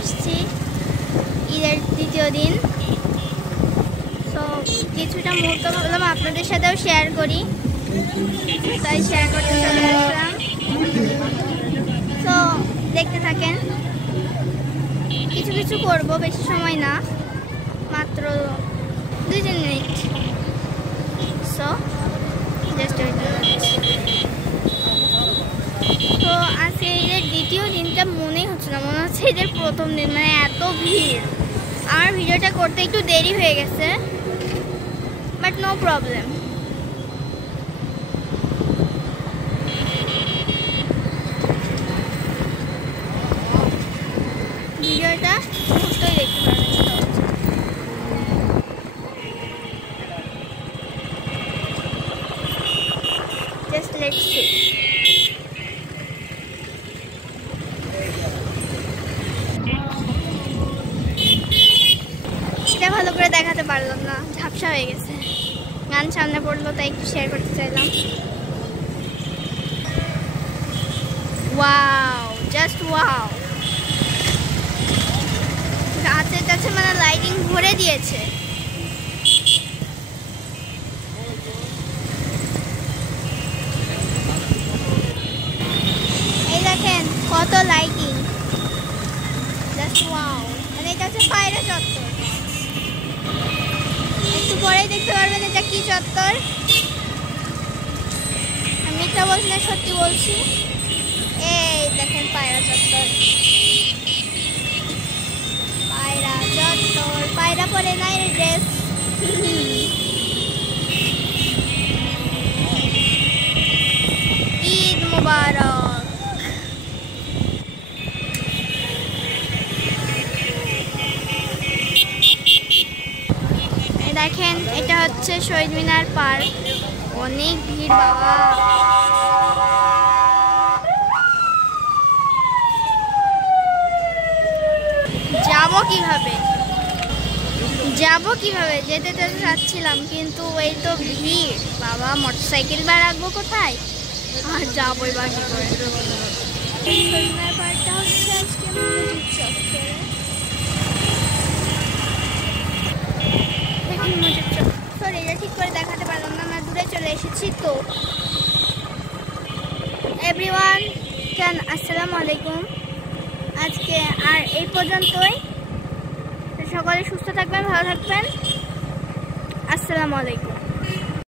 আসছি ঈদের দ্বিতীয় দিন। তো কিছুটা মুহূর্ত ভাবলাম আপনাদের সাথেও শেয়ার করি, তাই শেয়ার করতে চলে আসলাম। তো দেখতে থাকেন, কিছু কিছু করবো, বেশি সময় না, মাত্র 2-3 মিনিট। সো জাস্ট তো আজকে ঈদের দ্বিতীয় দিনটা মনেই হচ্ছে না, মনে হচ্ছে ঈদের প্রথম দিন, মানে এত ভিড়। আমার ভিডিওটা করতে একটু দেরি হয়ে গেছে, বাট নো প্রবলেম। ভিডিওটা মুহূর্তেই দেখতে পারবেন। Just let's see. এটা ভালো করে দেখাতে পারলাম না, ঝাপসা হয়ে গেছে, গান সামনে পড়লো তাই একটু শেয়ার করতে চাইলাম। ওয়াও, জাস্ট ওয়াও, গাছের কাছে মানে লাইটিং ভরে দিয়েছে। এই দেখেন কত লাইটিং, জাস্ট ওয়াও। মানে এটা হচ্ছে পায়রা চত্বর, একটু পরেই দেখতে পারবেন এটা কি চত্বর। আমি মিথ্যা বলছি না, সত্যি বলছি। এই দেখেন পায়রা চত্বর, পায়রা চত্বর, পায়রা পরে নাই ড্রেস। ঈদ মুবারক। দেখেন এটা হচ্ছে শহীদ মিনার পার্ক, অনেক ভিড় বাবা। যাবো কিভাবে যেতে যেতে যাচ্ছিলাম, কিন্তু এই তো ভিড় বাবা, মোটরসাইকেল বা রাখবো কোথায়, আর যাবোই বা কি করে। পার্কটা হচ্ছে আজকে সরি, এটা ঠিক করে দেখাতে পারলাম না, আমরা দূরে চলে এসেছি। তো এভরিওয়ান ক্যান আসসালামু আলাইকুম। আজকে আর এই পর্যন্তই। সকলে সুস্থ থাকবেন, ভালো থাকবেন। আসসালামু আলাইকুম।